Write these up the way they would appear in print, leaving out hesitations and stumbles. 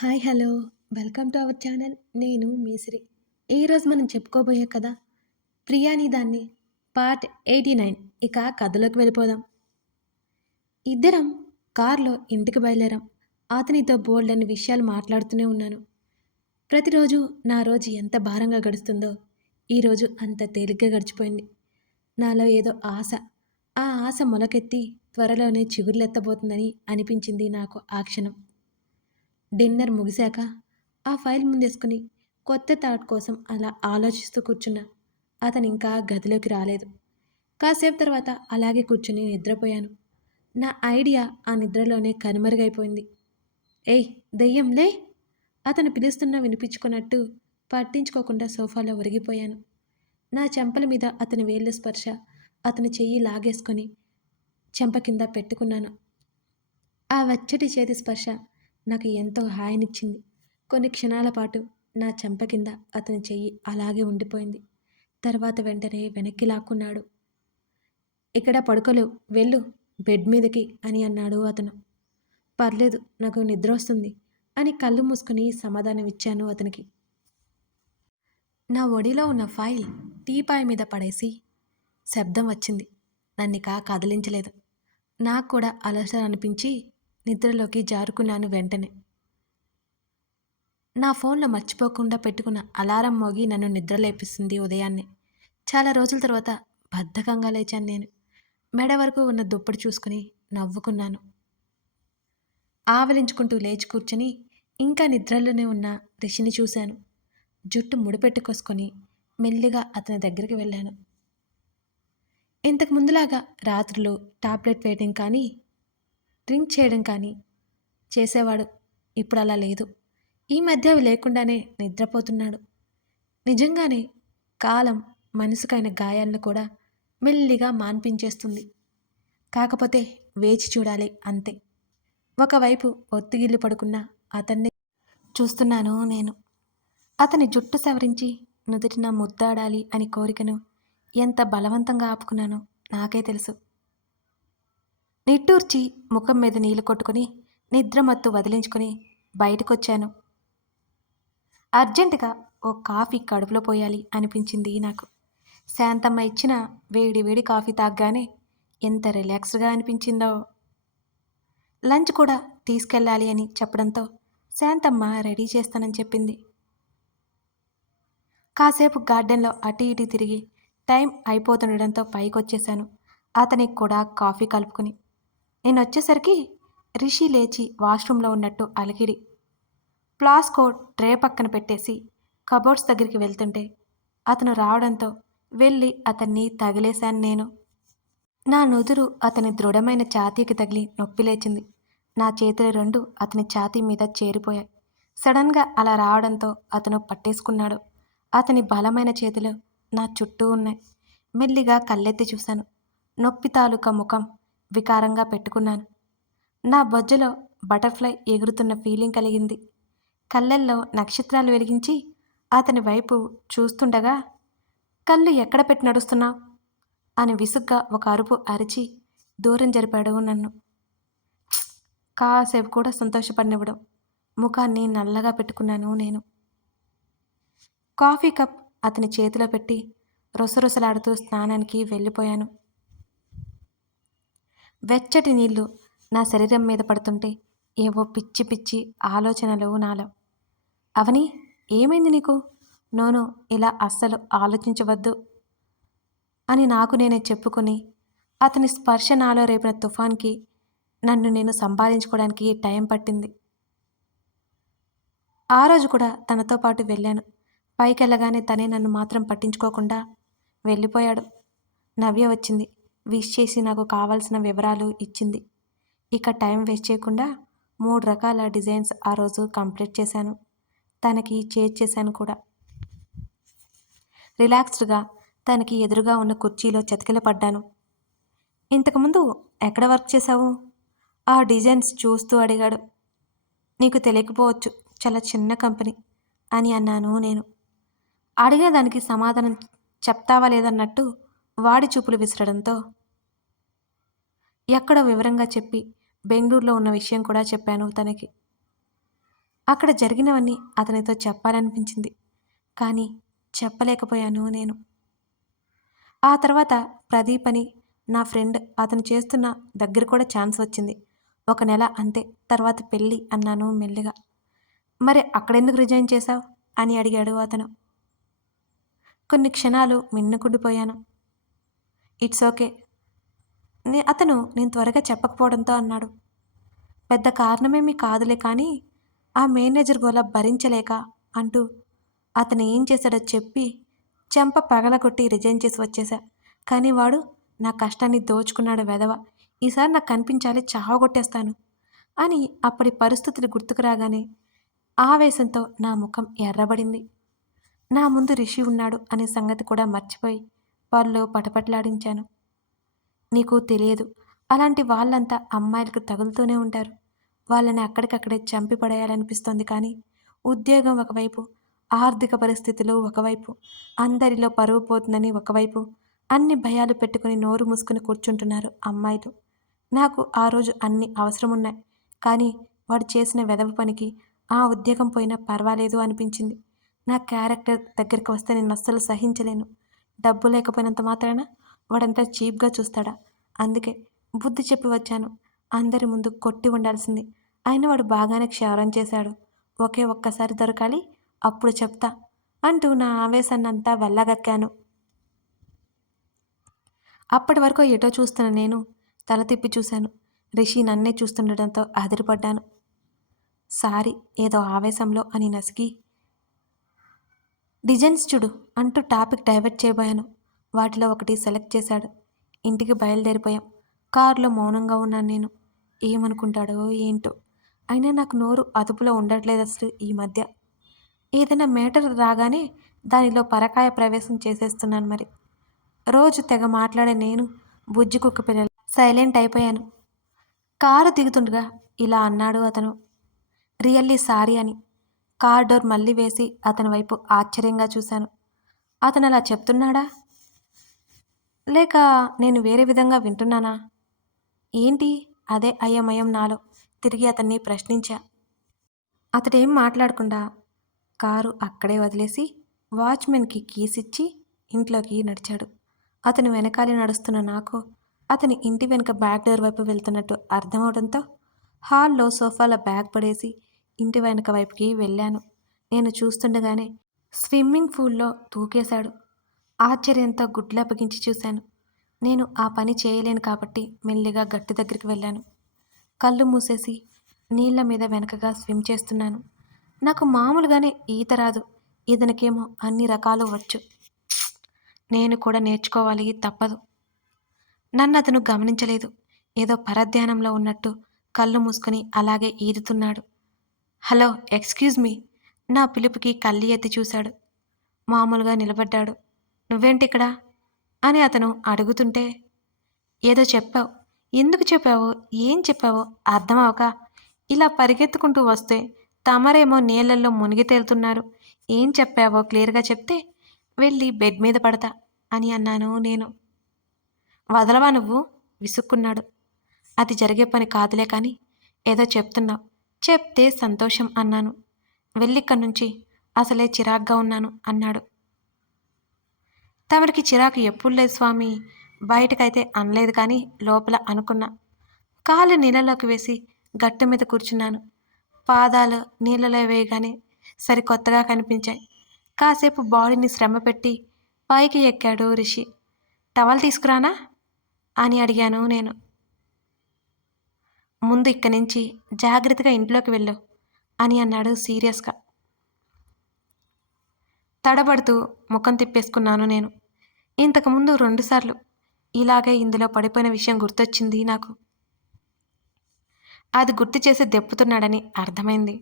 Hi hello welcome to our channel. నేను మీసిరి. ఈరోజు మనం చెప్పుకోబోయే కథ ప్రియాని దాన్ని పార్ట్ 89. ఇక కథలోకి వెళ్ళిపోదాం. ఇద్దరం కార్లో ఇంటికి బయలుదేరాం. అతనితో బోల్డన్ని విషయాలు మాట్లాడుతూనే ఉన్నాను. ప్రతిరోజు నా రోజు ఎంత భారంగా గడుస్తుందో ఈరోజు అంత తేలిగ్గా గడిచిపోయింది. నాలో ఏదో ఆశ, ఆ ఆశ మొలకెత్తి త్వరలోనే చిగుర్లెత్తబోతుందని అనిపించింది నాకు ఆ క్షణం. డిన్నర్ ముగిశాక ఆ ఫైల్ ముందేసుకుని కొత్త థాట్ కోసం అలా ఆలోచిస్తూ కూర్చున్నా. అతను ఇంకా గదిలోకి రాలేదు. కాసేపు తర్వాత అలాగే కూర్చుని నిద్రపోయాను. నా ఐడియా ఆ నిద్రలోనే కనుమరుగైపోయింది. ఏయ్ దెయ్యం లే! అతను పిలుస్తున్నా వినిపించుకున్నట్టు పట్టించుకోకుండా సోఫాలో ఒరిగిపోయాను. నా చెంపల మీద అతని వేళ్ళ స్పర్శ, అతని చెయ్యి లాగేసుకొని చెంప కింద పెట్టుకున్నాను. ఆ వెచ్చటి చేతి స్పర్శ నాకు ఎంతో హాయినిచ్చింది. కొన్ని క్షణాల పాటు నా చెంప కింద అతని చెయ్యి అలాగే ఉండిపోయింది. తర్వాత వెంటనే వెనక్కి లాక్కున్నాడు. ఇక్కడ పడుకోలేవు, వెళ్ళు బెడ్ మీదకి అని అన్నాడు అతను. పర్లేదు, నాకు నిద్ర వస్తుంది అని కళ్ళు మూసుకుని సమాధానమిచ్చాను అతనికి. నా ఒడిలో ఉన్న ఫైల్ టీపాయ్ మీద పడేసి శబ్దం వచ్చింది. నన్నిక కదిలించలేదు. నాకు కూడా అలసట అనిపించి నిద్రలోకి జారుకున్నాను వెంటనే. నా ఫోన్లో మర్చిపోకుండా పెట్టుకున్న అలారం మోగి నన్ను నిద్రలేపిస్తుంది ఉదయాన్నే. చాలా రోజుల తర్వాత బద్ధకంగా లేచాను నేను. మెడ వరకు ఉన్న దుప్పటి చూసుకుని నవ్వుకున్నాను. ఆవలించుకుంటూ లేచి కూర్చుని ఇంకా నిద్రలోనే ఉన్న రిషిని చూశాను. జుట్టు ముడిపెట్టుకొసుకొని మెల్లిగా అతని దగ్గరికి వెళ్ళాను. ఇంతకు ముందులాగా రాత్రులు టాబ్లెట్ వేయడం కానీ డ్రింక్ చేయడం కానీ చేసేవాడు. ఇప్పుడు అలా లేదు. ఈ మధ్య అవి లేకుండానే నిద్రపోతున్నాడు. నిజంగానే కాలం మనసుకైన గాయాలను కూడా మెల్లిగా మాన్పించేస్తుంది. కాకపోతే వేచి చూడాలి అంతే. ఒకవైపు ఒత్తిగిల్లు పడుకున్న అతన్ని చూస్తున్నాను నేను. అతని జుట్టు సవరించి నుదుటిన ముద్దాడాలి అని కోరికను ఎంత బలవంతంగా ఆపుకున్నానో నాకే తెలుసు. నిట్టూర్చి ముఖం మీద నీళ్లు కొట్టుకుని నిద్రమత్తు వదిలించుకొని బయటకొచ్చాను. అర్జెంటుగా ఓ కాఫీ కడుపులో పోయాలి అనిపించింది నాకు. శాంతమ్మ ఇచ్చిన వేడి వేడి కాఫీ తాగ్గానే ఎంత రిలాక్స్డ్గా అనిపించిందో. లంచ్ కూడా తీసుకెళ్ళాలి అని చెప్పడంతో శాంతమ్మ రెడీ చేస్తానని చెప్పింది. కాసేపు గార్డెన్లో అటు ఇటు తిరిగి టైం అయిపోతుండడంతో పైకొచ్చేశాను. అతనికి కూడా కాఫీ కలుపుకుని. నేను వచ్చేసరికి రిషి లేచి వాష్రూమ్లో ఉన్నట్టు అలికిడి. ఫ్లాస్కో ట్రే పక్కన పెట్టేసి కబోర్డ్స్ దగ్గరికి వెళ్తుంటే అతను రావడంతో వెళ్ళి అతన్ని తగిలేశాను నేను. నా నుదురు అతని దృఢమైన ఛాతీకి తగిలి నొప్పి లేచింది. నా చేతులు రెండు అతని ఛాతీ మీద చేరిపోయాయి. సడన్గా అలా రావడంతో అతను పట్టేసుకున్నాడు. అతని బలమైన చేతులు నా చుట్టూ ఉన్నాయి. మెల్లిగా కళ్ళెత్తి చూశాను. నొప్పి తాలూకా ముఖం వికారంగా పెట్టుకున్నాను. నా బొజ్జలో బటర్ఫ్లై ఎగురుతున్న ఫీలింగ్ కలిగింది. కళ్ళల్లో నక్షత్రాలు వెలిగించి అతని వైపు చూస్తుండగా, కళ్ళు ఎక్కడ పెట్టి నడుస్తున్నావు అని విసుగ్గా ఒక అరుపు అరిచి దూరం జరిపాడు నన్ను. కాసేపు కూడా సంతోషపడినివ్వడం. ముఖాన్ని నల్లగా పెట్టుకున్నాను నేను. కాఫీ కప్ అతని చేతిలో పెట్టి రొసరొసలాడుతూ స్నానానికి వెళ్ళిపోయాను. వెచ్చటి నీళ్లు నా శరీరం మీద పడుతుంటే ఏవో పిచ్చి పిచ్చి ఆలోచనలు నాలో. అవని, ఏమైంది నీకు? నోను, ఇలా అస్సలు ఆలోచించవద్దు అని నాకు నేనే చెప్పుకొని అతని స్పర్శ నాలో రేపిన తుఫాన్కి నన్ను నేను సంపాదించుకోవడానికి టైం పట్టింది. ఆ రోజు కూడా తనతో పాటు వెళ్ళాను. పైకెళ్ళగానే తనే నన్ను మాత్రం పట్టించుకోకుండా వెళ్ళిపోయాడు. నవ్య వచ్చింది. విష్ చేసి నాకు కావాల్సిన వివరాలు ఇచ్చింది. ఇక టైం వేస్ట్ చేయకుండా 3 రకాల డిజైన్స్ ఆ రోజు కంప్లీట్ చేశాను. తనకి చేశాను కూడా. రిలాక్స్డ్గా తనకి ఎదురుగా ఉన్న కుర్చీలో చతికిలపడ్డాను. ఇంతకుముందు ఎక్కడ వర్క్ చేశావు? ఆ డిజైన్స్ చూస్తూ అడిగాడు. నీకు తెలియకపోవచ్చు, చాలా చిన్న కంపెనీ అని అన్నాను నేను. అడిగిన దానికి సమాధానం చెప్తావా లేదన్నట్టు వాడి చూపులు విసరడంతో ఎక్కడో వివరంగా చెప్పి బెంగళూరులో ఉన్న విషయం కూడా చెప్పాను తనకి. అక్కడ జరిగినవన్నీ అతనితో చెప్పాలనిపించింది. కానీ చెప్పలేకపోయాను నేను. ఆ తర్వాత ప్రదీప్ అని నా ఫ్రెండ్ అతను చేస్తున్న దగ్గర కూడా ఛాన్స్ వచ్చింది. 1 నెల అంతే. తర్వాత పెళ్ళి అన్నాను మెల్లిగా. మరి అక్కడెందుకు రిజైన్ చేశావు అని అడిగాడు అతను. కొన్ని క్షణాలు మిన్నకుండిపోయాను. It's okay. అతను నేను త్వరగా చెప్పకపోవడంతో అన్నాడు. పెద్ద కారణమేమీ కాదులే కానీ ఆ మేనేజర్ గోల భరించలేక అంటూ అతను ఏం చేశాడో చెప్పి చెంప పగలగొట్టి రిజైన్ చేసి వచ్చేశా. కానీ వాడు నా కష్టాన్ని దోచుకున్నాడు వెధవ. ఈసారి నాకు కనిపించాలి చావగొట్టేస్తాను అని అప్పటి పరిస్థితులు గుర్తుకు రాగానే ఆవేశంతో నా ముఖం ఎర్రబడింది. నా ముందు రిషి ఉన్నాడు అనే సంగతి కూడా మర్చిపోయి వాళ్ళు పటపటలాడించాను. నీకు తెలియదు, అలాంటి వాళ్ళంతా అమ్మాయిలకు తగులుతూనే ఉంటారు. వాళ్ళని అక్కడికక్కడే చంపి పడేయాలనిపిస్తోంది. కానీ ఉద్యోగం ఒకవైపు, ఆర్థిక పరిస్థితులు ఒకవైపు, అందరిలో పరువు పోతుందని ఒకవైపు, అన్ని భయాలు పెట్టుకుని నోరు మూసుకుని కూర్చుంటున్నారు అమ్మాయిలు. నాకు ఆ రోజు అన్ని అవసరమున్నాయి. కానీ వాడు చేసిన వెధవ పనికి ఆ ఉద్యోగం పోయినా పర్వాలేదు అనిపించింది. నా క్యారెక్టర్ దగ్గరికి వస్తే నేను అస్సలు సహించలేను. డబ్బు లేకపోయినంత మాత్రాన వాడంతా చీప్గా చూస్తాడా? అందుకే బుద్ధి చెప్పి వచ్చాను. అందరి ముందు కొట్టి ఉండాల్సింది. అయినా వాడు బాగానే క్షవరం చేశాడు. ఒకే ఒక్కసారి దొరకాలి, అప్పుడు చెప్తా అంటూ నా ఆవేశాన్నంతా వెళ్ళగక్కాను. అప్పటి వరకు ఎటో చూస్తున్న నేను తల తిప్పి చూశాను. రిషి నన్నే చూస్తుండటంతో అదిరిపడ్డాను. సారీ, ఏదో ఆవేశంలో అని నసిగి డిజైన్స్ చూడు అంటూ టాపిక్ డైవర్ట్ చేయబోయాను. వాటిలో ఒకటి సెలెక్ట్ చేశాడు. ఇంటికి బయలుదేరిపోయాం. కారులో మౌనంగా ఉన్నాను నేను. ఏమనుకుంటాడో ఏంటో. అయినా నాకు నోరు అదుపులో ఉండట్లేదు అసలు ఈ మధ్య. ఏదైనా మేటర్ రాగానే దానిలో పరకాయ ప్రవేశం చేసేస్తున్నాను మరి. రోజు తెగ మాట్లాడే నేను బుజ్జి కుక్క పిల్లలు సైలెంట్ అయిపోయాను. కారు దిగుతుండగా ఇలా అన్నాడు అతను. రియల్లీ సారీ అని. కార్ డోర్ మళ్ళీ వేసి అతని వైపు ఆశ్చర్యంగా చూశాను. అతను అలా చెప్తున్నాడా లేక నేను వేరే విధంగా వింటున్నానా? ఏంటి అదే అయోమయం నాలో. తిరిగి అతన్ని ప్రశ్నించా. అతడేం మాట్లాడకుండా కారు అక్కడే వదిలేసి వాచ్మెన్కి కీస్ ఇచ్చి ఇంట్లోకి నడిచాడు. అతను వెనకాలే నడుస్తున్న నాకు అతని ఇంటి వెనుక బ్యాక్ డోర్ వైపు వెళ్తున్నట్టు అర్థమవడంతో హాల్లో సోఫాలో బ్యాగ్ పడేసి ఇంటి వెనక వైపుకి వెళ్ళాను. నేను చూస్తుండగానే స్విమ్మింగ్ పూల్లో దూకేశాడు. ఆశ్చర్యంతో గుడ్లప్పగించి చూశాను. నేను ఆ పని చేయలేను కాబట్టి మెల్లిగా గట్టు దగ్గరికి వెళ్ళాను. కళ్ళు మూసేసి నీళ్ల మీద వెనకగా స్విమ్ చేస్తున్నాను. నాకు మామూలుగానే ఈత రాదు. ఇతనికేమో అన్ని రకాలు వచ్చు. నేను కూడా నేర్చుకోవాలి, తప్పదు. నన్ను అతను గమనించలేదు. ఏదో పరధ్యానంలో ఉన్నట్టు కళ్ళు మూసుకొని అలాగే ఈదుతున్నాడు. Hello, excuse me. నా పిలుపుకి కళ్ళి ఎత్తి చూశాడు. మామూలుగా నిలబడ్డాడు. నువ్వేంటిక్కడ అని అతను అడుగుతుంటే ఏదో చెప్పావు. ఎందుకు చెప్పావో ఏం చెప్పావో అర్థం అవక ఇలా పరిగెత్తుకుంటూ వస్తే తమరేమో నీళ్ళల్లో మునిగి తేలుతున్నారు. ఏం చెప్పావో క్లియర్గా చెప్తే వెళ్ళి బెడ్ మీద పడతా అని అన్నాను నేను. వదలవా నువ్వు? విసుక్కున్నాడు. అది జరిగే పని కాదులే కానీ ఏదో చెప్తున్నావు, చెప్తే సంతోషం అన్నాను. వెళ్ళిక్కడి నుంచి, అసలే చిరాగ్గా ఉన్నాను అన్నాడు. తమరికి చిరాకు ఎప్పుడు లేదు స్వామి. బయటకైతే అనలేదు కానీ లోపల అనుకున్నా. కాళ్ళు నీళ్ళలోకి వేసి గట్టు మీద కూర్చున్నాను. పాదాలు నీళ్ళలో వేయగానే సరికొత్తగా కనిపించాయి. కాసేపు బాడీని శ్రమ పెట్టి పైకి ఎక్కాడు రిషి. టవల్ తీసుకురానా అని అడిగాను నేను. ముందు ఇక్కడి నుంచి జాగ్రత్తగా ఇంట్లోకి వెళ్ళు అని అన్నాడు సీరియస్గా. తడబడుతూ ముఖం తిప్పేసుకున్నాను నేను. ఇంతకుముందు 2 సార్లు ఇలాగే ఇందులో పడిపోయిన విషయం గుర్తొచ్చింది నాకు. అది గుర్తు చేసి దెప్పుతున్నాడని అర్థమైంది.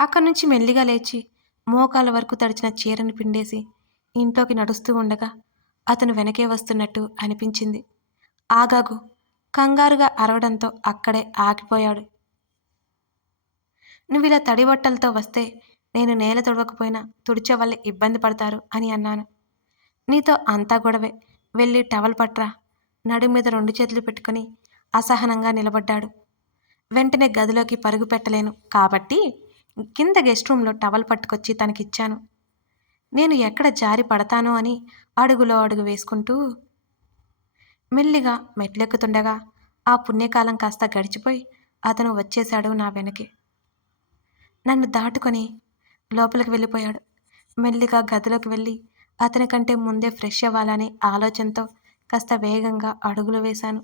అక్కడి నుంచి మెల్లిగా లేచి మోకాల వరకు తడిచిన చీరను పిండేసి ఇంట్లోకి నడుస్తూ ఉండగా అతను వెనకే వస్తున్నట్టు అనిపించింది. ఆగాగు, కంగారుగా అరవడంతో అక్కడే ఆగిపోయాడు. నువ్విలా తడి బట్టలతో వస్తే నేను నేల తొడవకపోయినా తుడిచే వాళ్ళు ఇబ్బంది పడతారు అని అన్నాను. నీతో అంతా గొడవే, వెళ్ళి టవల్ పట్రా. నడు మీద 2 చేతులు పెట్టుకుని అసహనంగా నిలబడ్డాడు. వెంటనే గదిలోకి పరుగు పెట్టలేను కాబట్టి కింద గెస్ట్ రూమ్లో టవల్ పట్టుకొచ్చి తనకిచ్చాను. నేను ఎక్కడ జారి పడతానో అని అడుగులో అడుగు వేసుకుంటూ మెల్లిగా మెట్లెక్కుతుండగా ఆ పుణ్యకాలం కాస్త గడిచిపోయి అతను వచ్చేశాడు నా వెనకే. నన్ను దాటుకొని లోపలికి వెళ్ళిపోయాడు. మెల్లిగా గదిలోకి వెళ్ళి అతని కంటే ముందే ఫ్రెష్ అవ్వాలనే ఆలోచనతో కాస్త వేగంగా అడుగులు వేశాను.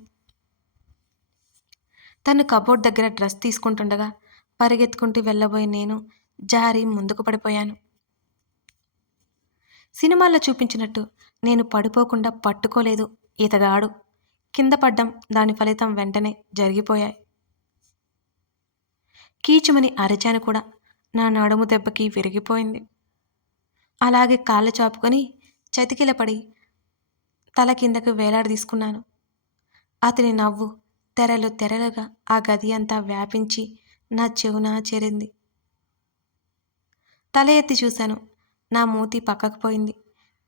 తను కబోర్డ్ దగ్గర డ్రెస్ తీసుకుంటుండగా పరిగెత్తుకుంటూ వెళ్ళబోయి నేను జారి ముందుకు పడిపోయాను. సినిమాల్లో చూపించినట్టు నేను పడిపోకుండా పట్టుకోలేదు ఇతగాడు. కింద పడ్డం, దాని ఫలితం వెంటనే జరిగిపోయాయి. కీచుమని అరిచాను కూడా. నా నడుము దెబ్బకి విరిగిపోయింది. అలాగే కాళ్ళు చాపుకొని చతికిలపడి తల కిందకు వేలాడదీసుకున్నాను. అతని నవ్వు తెరలు తెరలుగా ఆ గది అంతా వ్యాపించి నా చెవున చేరింది. తల ఎత్తి చూశాను. నా మూతి పక్కకు పోయింది.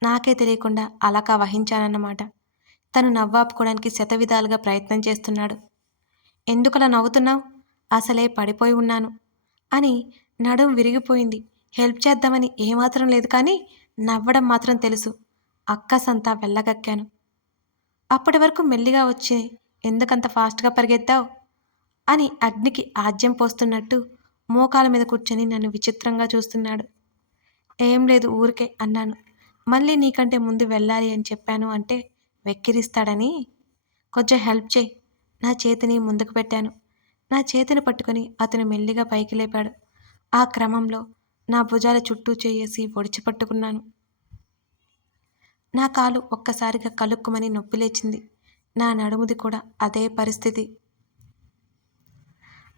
నాకే తెలియకుండా అలక వహించానన్నమాట. తను నవ్వాపుకోవడానికి శతవిధాలుగా ప్రయత్నం చేస్తున్నాడు. ఎందుకలా నవ్వుతున్నావు? అసలే పడిపోయి ఉన్నాను అని నడుం విరిగిపోయింది. హెల్ప్ చేద్దామని ఏమాత్రం లేదు, కానీ నవ్వడం మాత్రం తెలుసు. అక్కసంతా వెళ్ళగక్కాను. అప్పటి వరకు మెల్లిగా వచ్చి ఎందుకంత ఫాస్ట్గా పరిగెత్తావు అని అగ్నికి ఆజ్యం పోస్తున్నట్టు మోకాల మీద కూర్చొని నన్ను విచిత్రంగా చూస్తున్నాడు. ఏం లేదు, ఊరికే అన్నాను. మళ్ళీ నీకంటే ముందు వెళ్ళాలి అని చెప్పాను అంటే వెక్కిరిస్తాడని కొంచెం హెల్ప్ చేయి. నా చేతిని ముందుకు పెట్టాను. నా చేతిని పట్టుకొని అతను మెల్లిగా పైకి లేపాడు. ఆ క్రమంలో నా భుజాల చుట్టూ చేయేసి ఒడిచి పట్టుకున్నాను. నా కాలు ఒక్కసారిగా కలుక్కుమని నొప్పి లేచింది. నా నడుముది కూడా అదే పరిస్థితి.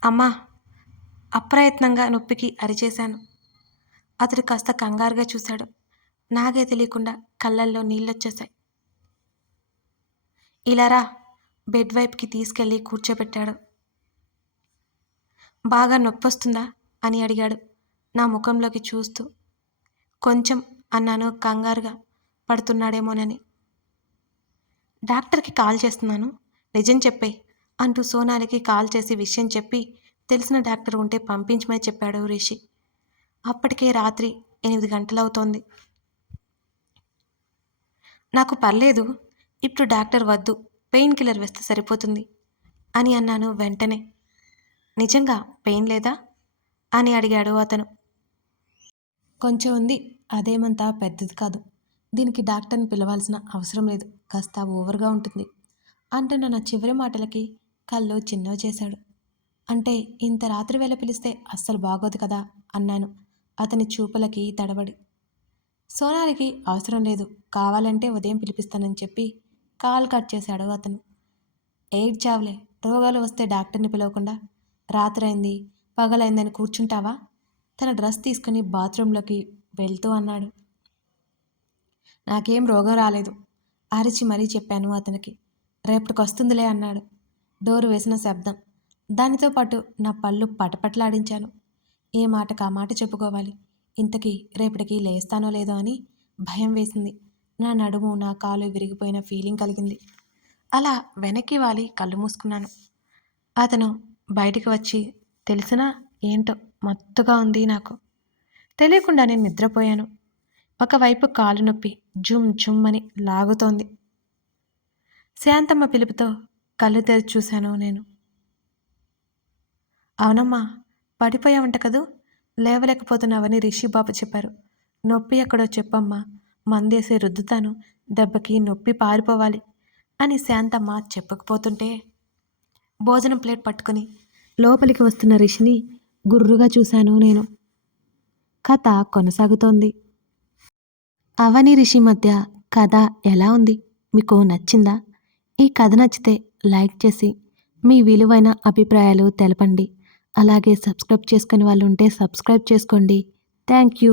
అమ్మా! అప్రయత్నంగా నొప్పికి అరిచేశాను. అతడు కాస్త కంగారుగా చూశాడు. నాకే తెలియకుండా కళ్ళల్లో నీళ్ళొచ్చేశాయి. ఇలారా, బెడ్ వైపుకి తీసుకెళ్ళి కూర్చోబెట్టాడు. బాగా నొప్పొస్తుందా అని అడిగాడు నా ముఖంలోకి చూస్తూ. కొంచెం అన్నాను కంగారుగా పడుతున్నాడేమోనని. డాక్టర్కి కాల్ చేస్తున్నాను, నిజం చెప్పే అంటూ సోనాలికి కాల్ చేసి విషయం చెప్పి తెలిసిన డాక్టర్ ఉంటే పంపించమని చెప్పాడు రిషి. అప్పటికే రాత్రి 8 గంటలవుతోంది. నాకు పర్లేదు, ఇప్పుడు డాక్టర్ వద్దు, పెయిన్ కిల్లర్ వేస్తే సరిపోతుంది అని అన్నాను వెంటనే. నిజంగా పెయిన్ లేదా అని అడిగాడు అతను. కొంచెం ఉంది, అదేమంతా పెద్దది కాదు. దీనికి డాక్టర్ని పిలవాల్సిన అవసరం లేదు, కాస్త ఓవర్గా ఉంటుంది అంటున్న నా చివరి మాటలకి కళ్ళు చిన్నవి చేశాడు. అంటే ఇంత రాత్రి వేళ పిలిస్తే అస్సలు బాగోదు కదా అన్నాను అతని చూపులకి తడబడి. సోనాలికి అవసరం లేదు, కావాలంటే ఉదయం పిలిపిస్తానని చెప్పి కాల్ కట్ చేశాడు అతను. ఏడ్చావులే, రోగాలు వస్తే డాక్టర్ని పిలవకుండా రాత్రైంది పగలైందని కూర్చుంటావా? తన డ్రెస్ తీసుకుని బాత్రూంలోకి వెళ్తూ అన్నాడు. నాకేం రోగం రాలేదు అరిచి మరీ చెప్పాను అతనికి. రేపటికి వస్తుందిలే అన్నాడు. డోరు వేసిన శబ్దం, దానితో పాటు నా పళ్ళు పటపట్లాడించాను. ఏ మాటకు ఆ మాట చెప్పుకోవాలి. ఇంతకీ రేపటికి లేస్తానో లేదో అని భయం వేసింది. నా నడుము నా కాలు విరిగిపోయిన ఫీలింగ్ కలిగింది. అలా వెనక్కి వాలి కళ్ళు మూసుకున్నాను. అతను బయటికి వచ్చి తెలిసినా ఏంటో మత్తుగా ఉంది నాకు. తెలియకుండా నేను నిద్రపోయాను. ఒకవైపు కాలు నొప్పి జుమ్ జుమ్ అని లాగుతోంది. శాంతమ్మ పిలుపుతో కళ్ళు తెరిచి చూశాను నేను. అవునమ్మా, పడిపోయావంట కదూ, లేవలేకపోతున్నావని రిషిబాబు చెప్పారు. నొప్పి ఎక్కడో చెప్పమ్మా, మందేసి రుద్దుతాను, దెబ్బకి నొప్పి పారిపోవాలి అని శాంతమ్మ చెప్పకపోతుంటే భోజనం ప్లేట్ పట్టుకుని లోపలికి వస్తున్న రిషిని గుర్రుగా చూశాను నేను. కథ కొనసాగుతోంది. అవని రిషి మధ్య కథ ఎలా ఉంది? మీకు నచ్చిందా? ఈ కథ నచ్చితే లైక్ చేసి మీ విలువైన అభిప్రాయాలు తెలపండి. అలాగే సబ్స్క్రైబ్ చేసుకునే వాళ్ళు ఉంటే సబ్స్క్రైబ్ చేసుకోండి. Thank you.